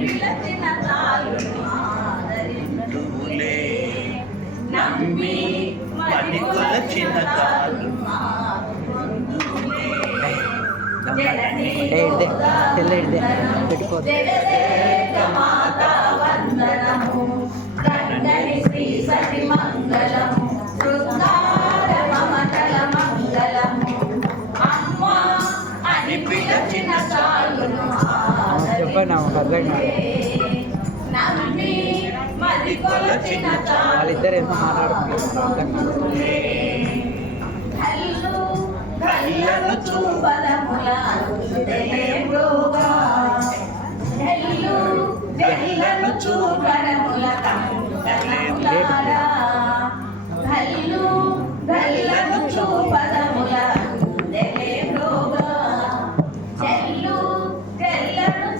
పిలచిన చాలును ఆదరింతులే నమ్మి మది కొలచిన చాలును మాతా వందనము కండని శ్రీ సతి మంగళము శృంగార మమతల మంగళము అమ్మ అని పిలచిన చాలును నమ్మి మది కొలచిన వాళ్ళిద్దరు ఏమో మాట్లాడుతున్నారు కళ్ళను చూపదముల కళ్ళను చూపదముల కళ్ళను చూపదముల చెల్లు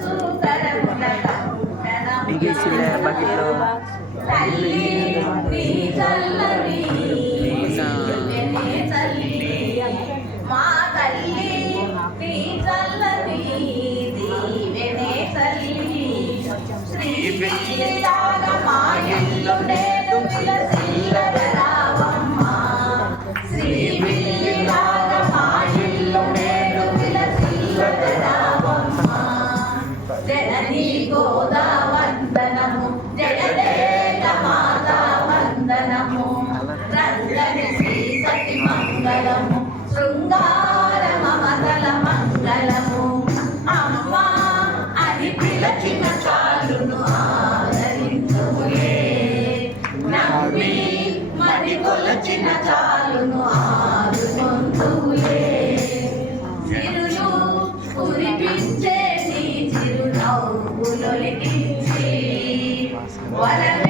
చూపదముల తల్లి నీ చల్లని మా తల్లి నీ చల్లని దీవెనే తల్లి శ్రీ విల్లిలాగ మా ఇల్లు నేడు విలసిల్లర రావమ్మ శ్రీ విల్లిలాగ మా ఇల్లు నేడు విలసిల్లర రావమ్మ జననీ గోదా వందనము జయదేవ మాతా వందనము రంగని శ్రీ సతి మంగళము శృంగార మమతల మంగళము అమ్మ అని పిలచిన చాలును ఆదరింతులే నమ్మి మది కొలచిన చాలును ఆదుకొంతులే చిరులు కురిపించే నీ చిరునవ్వులొలికించి వరద